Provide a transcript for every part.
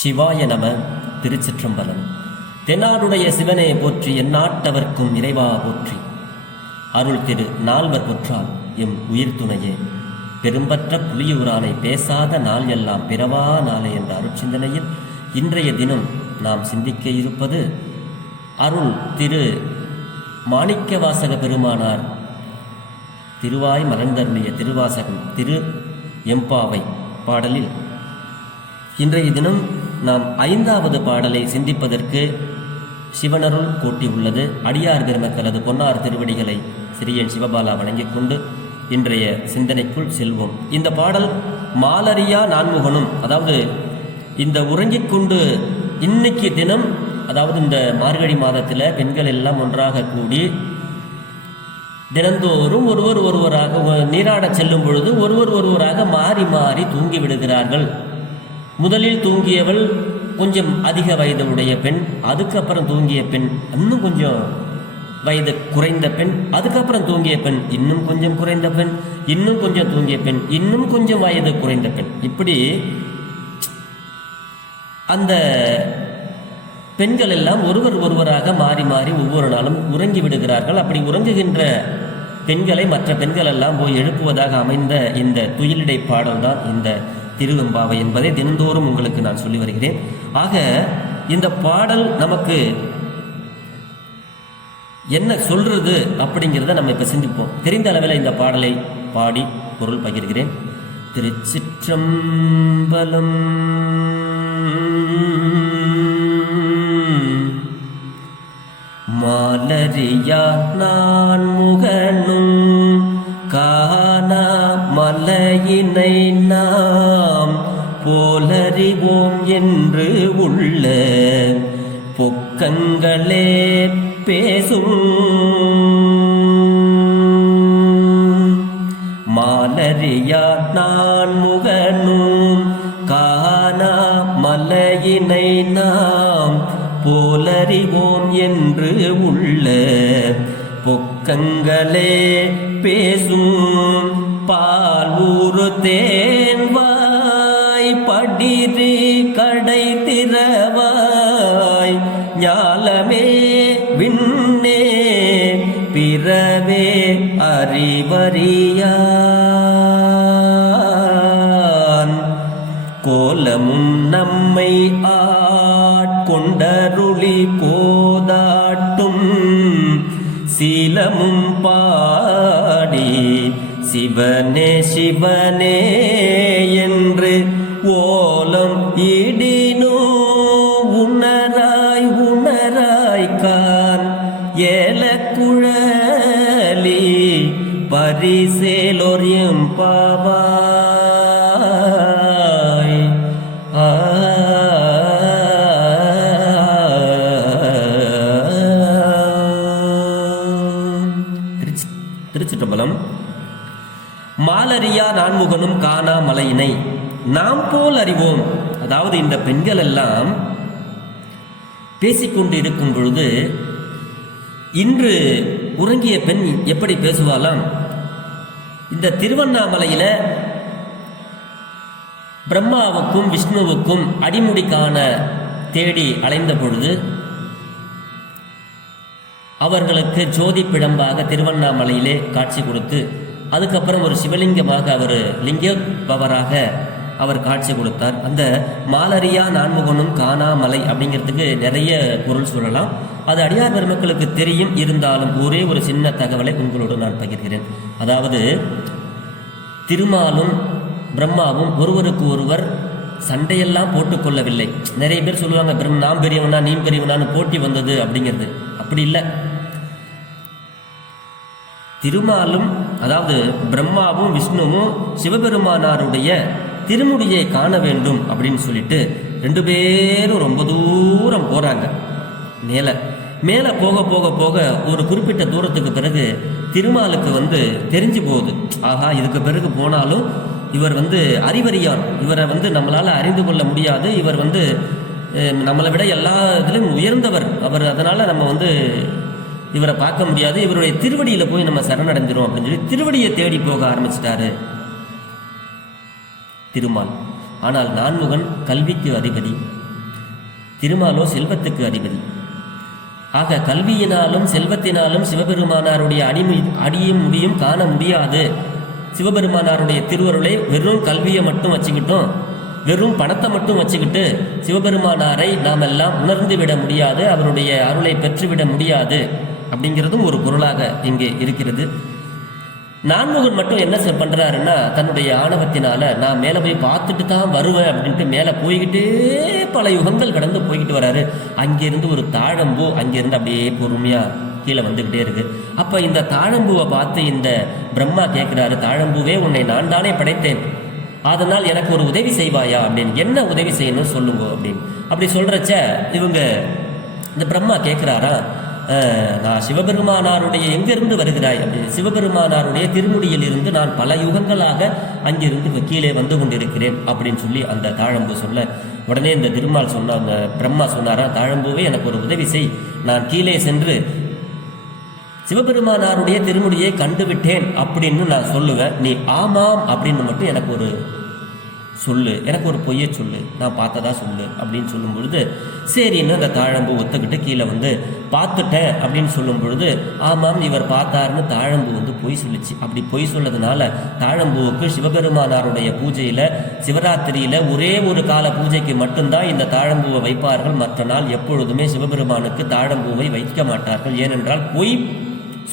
சிவாய நம. திருச்சிற்றம்பலம். தென்னாடுடைய சிவனே போற்றி, எந்நாட்டவர்க்கும் இறைவா போற்றி. அருள் திரு நால்வர் பொற்றால் எம் உயிர் துணையே. பெரும்பற்ற புலியூரானை பேசாத நாள் எல்லாம் பிறவா நாளே என்ற அருட்சிந்தனையில் இன்றைய தினம் நாம் சிந்திக்க இருப்பது அருள் திரு மாணிக்கவாசக பெருமானார் திருவாய் மலர்ந்தருளிய திருவாசகம் திரு எம்பாவை பாடலில் இன்றைய தினம் நாம் 5வது பாடலை சிந்திப்பதற்கு சிவனருள் கூட்டியுள்ளது. அடியார் பெருமக்களது பொன்னார் திருவடிகளை சிறியன் சிவபாலா வணங்கிக் கொண்டு இன்றைய சிந்தனைக்குள் செல்வோம். இந்த பாடல் மாலரியா நான்முகனும், அதாவது இந்த உறங்கிக் கொண்டு இன்னைக்கு தினம், அதாவது இந்த மார்கழி மாதத்தில் பெண்கள் எல்லாம் ஒன்றாக கூடி தினந்தோறும் ஒருவராக நீராட செல்லும் பொழுது ஒருவராக மாறி மாறி தூங்கி விடுகிறார்கள். முதலில் தூங்கியவள் கொஞ்சம் அதிக வயதுடைய பெண், அதுக்கப்புறம் தூங்கிய பெண் இன்னும் கொஞ்சம் வயது குறைந்த பெண், அதுக்கப்புறம் தூங்கிய பெண் இன்னும் கொஞ்சம் குறைந்த பெண், இன்னும் கொஞ்சம் தூங்கிய பெண், இன்னும் கொஞ்சம் வயது குறைந்த பெண். இப்படி அந்த பெண்கள் எல்லாம் ஒருவராக மாறி மாறி ஒவ்வொரு நாளும் உறங்கி விடுகிறார்கள். அப்படி உறங்குகின்ற பெண்களை மற்ற பெண்கள் எல்லாம் போய் எழுப்புவதாக அமைந்த இந்த துயிலிடை பாடல் தான் இந்த திருவெம்பாவை என்பதை தினந்தோறும் உங்களுக்கு நான் சொல்லி வருகிறேன். ஆக இந்த பாடல் நமக்கு என்ன சொல்றது அப்படிங்கிறத நம்ம இப்ப சிந்திப்போம். தெரிந்த அளவில் இந்த பாடலை பாடி பொருள் பகிர்கிறேன். திருச்சிற்றம்பலம். மாலரியா நான் முகனும் காணா மலையினை நாம் போலறிவோம் என்று உள்ள பொக்கங்களே பேசும். மாலரியா நான் முகனும் காணா மலையினை நாம் போலறிவோம் என்று உள்ள பொக்கங்களே பேசும். பால் ஊறு தேன்வாய் படிரி கடை திறவாய் ஞாலமே விண்ணே பிறவே அறிவறியான் கோலமும் நம்மை ஆட்கொண்டருளி கோதாட்டும் சீலமும் பாடி சிவனே சிவனே என்று ஓலம் இடினோ உணராய் கான் ஏல குழலி பரிசேலோர் எம்பாவாய். திருச்சிற்றம்பலம். மாலரியா நான்முகனும் காணா மலையினை நாம் போல் அறிவோம். அதாவது இந்த பெண்கள் எல்லாம் பேசிக்கொண்டு இருக்கும் பொழுது இன்று உறங்கிய பெண் எப்படி பேசுவாளாம்? இந்த திருவண்ணாமலையில பிரம்மாவுக்கும் விஷ்ணுவுக்கும் அடிமுடி காண தேடி அலைந்த பொழுது அவர்களுக்கு ஜோதி பிழம்பாக திருவண்ணாமலையிலே காட்சி கொடுத்து, அதுக்கப்புறம் ஒரு சிவலிங்கமாக அவர் லிங்கபவராக அவர் காட்சி கொடுத்தார். அந்த மாலரியா நான்முகனும் காணாமலை அப்படிங்கிறதுக்கு நிறைய பொருள் சொல்லலாம். அது அடியார் பெருமக்களுக்கு தெரியும். இருந்தாலும் ஒரே ஒரு சின்ன தகவலை உங்களோடு நான் பகிர்கிறேன். அதாவது திருமாலும் பிரம்மாவும் ஒருவருக்கு ஒருவர் சண்டையெல்லாம் போட்டுக்கொள்ளவில்லை. நிறைய பேர் சொல்லுவாங்க நான் பெரியவனா நீ பெரியவனான்னு போட்டி வந்தது அப்படிங்கிறது. அப்படி இல்லை. திருமாலும், அதாவது பிரம்மாவும் விஷ்ணுவும் சிவபெருமானாருடைய திருமுடியை காண வேண்டும் அப்படின்னு சொல்லிட்டு 2 பேரும் ரொம்ப தூரம் போறாங்க. மேலே போக போக போக ஒரு குறிப்பிட்ட தூரத்துக்கு பிறகு திருமாலுக்கு தெரிஞ்சு போகுது, ஆஹா இதுக்கு பிறகு போனாலும் இவர் அறிவறியான், இவரை நம்மளால அறிந்து கொள்ள முடியாது, இவர் நம்மளை விட எல்லா இதிலும் உயர்ந்தவர் அவர், அதனால நம்ம இவரை பார்க்க முடியாது, இவருடைய திருவடியில போய் நம்ம சரணடைஞ்சிரும் அப்படின்னு சொல்லி திருவடியை தேடி போக ஆரம்பிச்சிட்டாரு திருமால். ஆனால் நான்முகன் கல்விக்கு அதிபதி, திருமாலோ செல்வத்துக்கு அதிபதி. ஆக கல்வியினாலும் செல்வத்தினாலும் சிவபெருமானாருடைய அடியும் முடியும் காண முடியாது. சிவபெருமானாருடைய திருவருளை வெறும் கல்வியை மட்டும் வச்சுக்கிட்டோம், வெறும் பணத்தை மட்டும் வச்சுக்கிட்டு சிவபெருமானாரை நாம் எல்லாம் உணர்ந்து விட முடியாது, அவருடைய அருளை பெற்றுவிட முடியாது அப்படிங்கிறதும் ஒரு பொருளாக இங்கே இருக்கிறது. நான்முகன் மட்டும் என்ன பண்றாருன்னா, தன்னுடைய ஆணவத்தினால நான் மேலே போய் பார்த்துட்டு தான் வருவேன் அப்படின்ட்டு மேலே போய்கிட்டே பல யுகங்கள் கடந்து போய்கிட்டு வராரு. அங்கிருந்து ஒரு தாழம்பூ அங்கிருந்து அப்படியே பொறுமையா கீழே வந்துகிட்டே இருக்கு. அப்ப இந்த தாழம்பூவை பார்த்து இந்த பிரம்மா கேட்கிறாரு, தாழம்பூவே உன்னை நான் தானே படைத்தேன், அதனால் எனக்கு ஒரு உதவி செய்வாயா அப்படின்னு. என்ன உதவி செய்யணும் சொல்லுங்க அப்படின்னு. அப்படி சொல்றச்ச இவங்க இந்த பிரம்மா கேட்கிறாரா, நான் சிவபெருமானாருடைய எங்கிருந்து வருகிறாய் அப்படின்னு. சிவபெருமானாருடைய திருமுடியில் இருந்து நான் பல யுகங்களாக அங்கிருந்து கீழே வந்து கொண்டிருக்கிறேன் அப்படின்னு சொல்லி அந்த தாழம்பூ சொல்ல, உடனே இந்த திருமால் சொன்ன அந்த பிரம்மா சொன்னாரா, தாழம்பூவே எனக்கு ஒரு உதவி செய், நான் கீழே சென்று சிவபெருமானாருடைய திருமுடியை கண்டுவிட்டேன் அப்படின்னு நான் சொல்லுவேன், நீ ஆமாம் அப்படின்னு மட்டும் எனக்கு ஒரு சொல்லு, எனக்கு ஒரு பொய்யை சொல்லு, நான் பார்த்ததா சொல்லு அப்படின்னு சொல்லும் பொழுது சரின்னு அந்த தாழம்பூ ஒத்துக்கிட்டு கீழே வந்து பார்த்துட்டேன் அப்படின்னு சொல்லும் பொழுது, ஆமாம் இவர் பார்த்தாருன்னு தாழம்பூ வந்து பொய் சொல்லிச்சு. அப்படி பொய் சொல்லதுனால தாழம்பூவுக்கு சிவபெருமானாருடைய பூஜையில் சிவராத்திரியில் ஒரே ஒரு கால பூஜைக்கு மட்டும்தான் இந்த தாழம்பூவை வைப்பார்கள், மற்ற நாள் எப்பொழுதுமே சிவபெருமானுக்கு தாழம்பூவை வைக்க மாட்டார்கள், ஏனென்றால் பொய்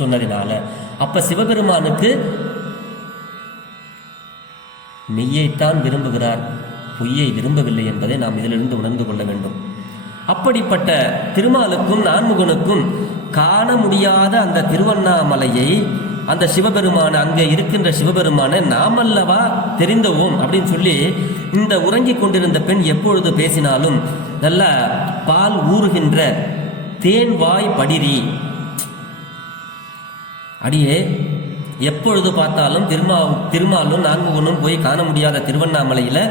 சொன்னதினால. அப்ப சிவபெருமானுக்கு மெய்யைத்தான் விரும்புகிறார், பொய்யை விரும்பவில்லை என்பதை நாம் இதிலிருந்து உணர்ந்து கொள்ள வேண்டும். அப்படிப்பட்ட திருமாலுக்கும் நான்முகனுக்கும் காண முடியாத அந்த திருவண்ணாமலையை, அந்த சிவபெருமான அங்கே இருக்கின்ற சிவபெருமான நாமல்லவா தெரிந்தவோம் அப்படின்னு சொல்லி இந்த உறங்கிக் கொண்டிருந்த பெண் எப்பொழுது பேசினாலும் நல்ல பால் ஊறுகின்ற தேன்வாய் படிரி, அடியே எப்பொழுது பார்த்தாலும் திருமாலும் நான்முகனும் போய் காண முடியாத திருவண்ணாமலையில்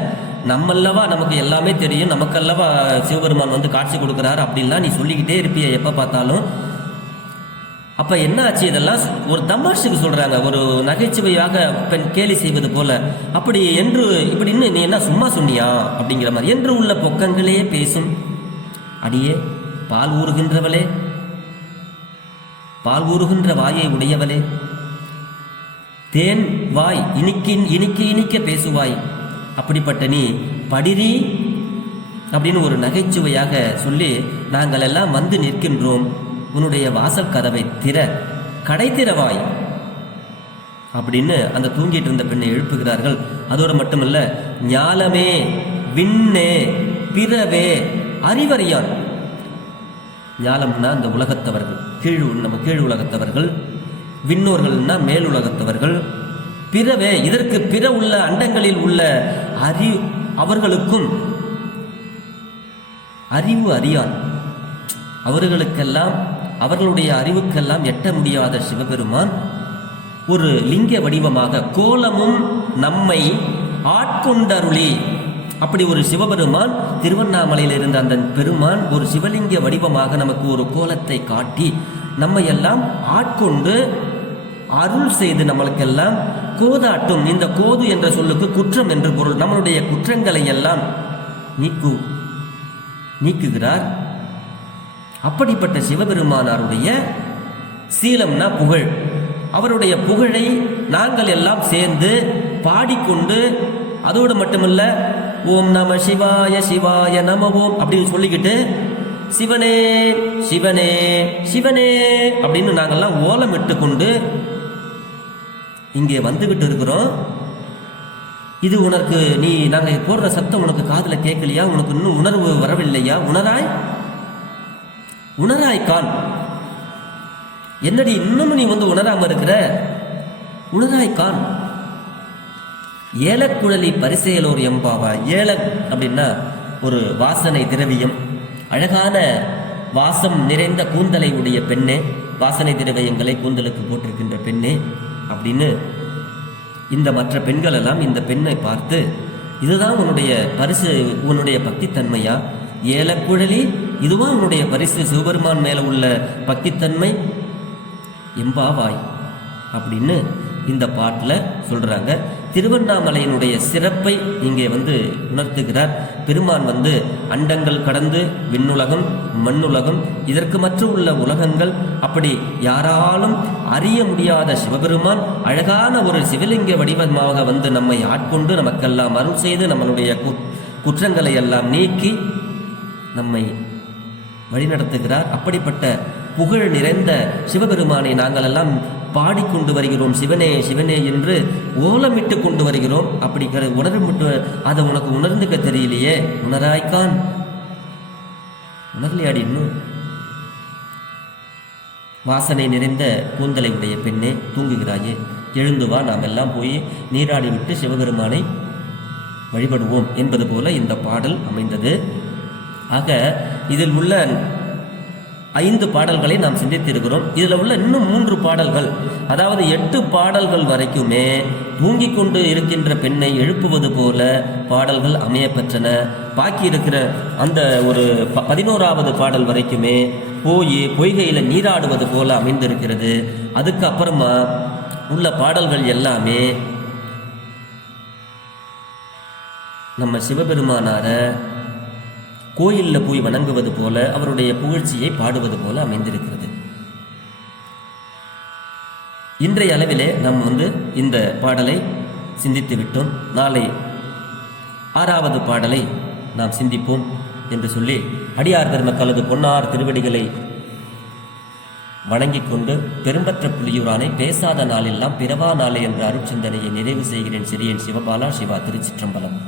நம்மல்லவா நமக்கு எல்லாமே தெரியும், நமக்கல்லவா சிவபெருமான் வந்து காட்சி கொடுக்குறாரு அப்படின்லாம் நீ சொல்லிக்கிட்டே இருப்பிய எப்போ பார்த்தாலும். அப்போ என்ன ஆச்சு, இதெல்லாம் ஒரு தமாஷுக்கு சொல்கிறாங்க, ஒரு நகைச்சுவையாக பெண் கேலி செய்வது போல. அப்படி என்று இப்படின்னு நீ என்ன சும்மா சொன்னியா அப்படிங்கிற மாதிரி என்று உள்ள பொக்கங்களே பேசும் அடியே பால் ஊறுகின்றவளே, பால் ஊறுகின்ற வாயை உடையவளே, தேன் வாய் இனிக்க இனிக்க பேசுவாய், அப்படிப்பட்ட நீ படிரி அப்படின்னு ஒரு நகைச்சுவையாக சொல்லி நாங்கள் எல்லாம் வந்து நிற்கின்றோம், உன்னுடைய வாசல் கதவை கடை திறவாய் அப்படின்னு அந்த தூங்கிட்டு இருந்த பெண்ணை எழுப்புகிறார்கள். அதோடு மட்டுமல்ல, ஞாலமே விண்ணே பிறவே அறிவறியான். ஞாலம்னா அந்த உலகத்தவர்கள், நம்ம கீழ் உலகத்தவர்கள், விண்ணோர்கள்னா மேல் உலகத்தவர்கள், பிறவே இதற்கு பிற உள்ள அண்டங்களில் உள்ள அவர்களுக்கும் அறிவு அறியான். அவர்களுக்கெல்லாம் அவர்களுடைய அறிவுக்கெல்லாம் எட்ட முடியாத சிவபெருமான் ஒரு லிங்க வடிவமாக கோலமும் நம்மை ஆட்கொண்டருளி, அப்படி ஒரு சிவபெருமான் திருவண்ணாமலையில் இருந்த அந்த பெருமான் ஒரு சிவலிங்க வடிவமாக நமக்கு ஒரு கோலத்தை காட்டி நம்மை எல்லாம் ஆட்கொண்டு அருள் செய்து நம்மளுக்கெல்லாம் கோதாட்டும். இந்த கோது என்ற சொல்லுக்கு குற்றம் என்று பொருள். நம்மளுடைய குற்றங்களை எல்லாம் நீக்குகிறார். அப்படிப்பட்ட சிவபெருமானாருடைய சீலம்னா புகழ், அவருடைய புகழை நாங்கள் எல்லாம் சேர்ந்து பாடிக்கொண்டு, அதோடு மட்டுமல்ல ஓம் நம சிவாய சிவாய நம ஓம் அப்படின்னு சொல்லிக்கிட்டு சிவனே சிவனே சிவனே அப்படின்னு நாங்கள்லாம் ஓலமிட்டு கொண்டு இங்கே வந்துகிட்டு இருக்கிறோம். இது உனக்கு நாங்கள் போடுற சத்தம் உனக்கு காதில் கேட்கலையா? உனக்கு இன்னும் உணர்வு வரவில்லையா? உணராய் கான். என்னடி இன்னமும் நீ வந்து உணராம இருக்கிற? உணராய் கான். ஏலக்குழலி பரிசேலோர் எம்பாவா. ஏல அப்படின்னா ஒரு வாசனை திரவியம், அழகான வாசம் நிறைந்த கூந்தலை உடைய பெண்ணே, வாசனை திரவியங்களை கூந்தலுக்கு போட்டிருக்கின்ற பெண்ணே அப்படின்னு இந்த மற்ற பெண்கள் எல்லாம் இந்த பெண்ணை பார்த்து, இதுதான் உன்னுடைய பரிசு, உன்னுடைய பக்தித்தன்மையா? ஏலக்குழலி, இதுவா உன்னுடைய பரிசு? சிவபெருமான் மேல உள்ள பக்தித்தன்மை? எம்பாவாய் அப்படின்னு இந்த பாட்டில் சொல்றாங்க. திருவண்ணாமலையினுடைய சிறப்பை இங்கே உணர்த்துகிறார். பெருமான் அண்டங்கள் கடந்து விண்ணுலகம் மண்ணுலகம் இதற்கு மற்ற உள்ள உலகங்கள் அப்படி யாராலும் அறிய முடியாத சிவபெருமான் அழகான ஒரு சிவலிங்க வடிவமாக நம்மை ஆட்கொண்டு நமக்கெல்லாம் அருள் செய்து நம்மளுடைய குற்றங்களை எல்லாம் நீக்கி நம்மை வழிநடத்துகிறார். அப்படிப்பட்ட புகழ் நிறைந்த சிவபெருமானை நாங்கள் எல்லாம் பாடிக்கொண்டு வருகிறோம். சிவனே சிவனே என்று ஓலமிட்டு கொண்டு வருகிறோம். அப்படி உணர்ந்துட்டு அதை உனக்கு உணர்ந்துக்க தெரியலையே, உணராய்க்கான், உணர்லையாடி இன்னும். வாசனை நிறைந்த கூந்தலை உடைய பெண்ணே தூங்குகிறாயே, எழுந்து வா, நாம் எல்லாம் போய் நீராடி விட்டு சிவபெருமானை வழிபடுவோம் என்பது போல இந்த பாடல் அமைந்தது. ஆக இதில் உள்ள 5 பாடல்களை நாம் சிந்தித்திருக்கிறோம். இதில் உள்ள இன்னும் 3 பாடல்கள், அதாவது 8 பாடல்கள் வரைக்குமே தூங்கிக் கொண்டு இருக்கின்ற பெண்ணை எழுப்புவது போல பாடல்கள் அமையப்பெற்றன. பாக்கி இருக்கிற அந்த ஒரு 11வது பாடல் வரைக்குமே பொய்கையில் நீராடுவது போல அமைந்திருக்கிறது. அதுக்கப்புறமா உள்ள பாடல்கள் எல்லாமே நம்ம சிவபெருமானார கோயிலில் போய் வணங்குவது போல அவருடைய புகழ்ச்சியை பாடுவது போல அமைந்திருக்கிறது. இன்றைய அளவிலே நாம் இந்த பாடலை சிந்தித்து விட்டோம். நாளை 6வது பாடலை நாம் சிந்திப்போம் என்று சொல்லி அடியார் பெருமக்களது பொன்னார் திருவடிகளை வணங்கிக் கொண்டு பெரும்பற்ற புலியூரானை பேசாத நாளெல்லாம் பிறவா நாளை என்ற அருட்சிந்தனையை நிறைவு செய்கிறேன். சிறியன் சிவபாலா. சிவா. திருச்சிற்றம்பலம்.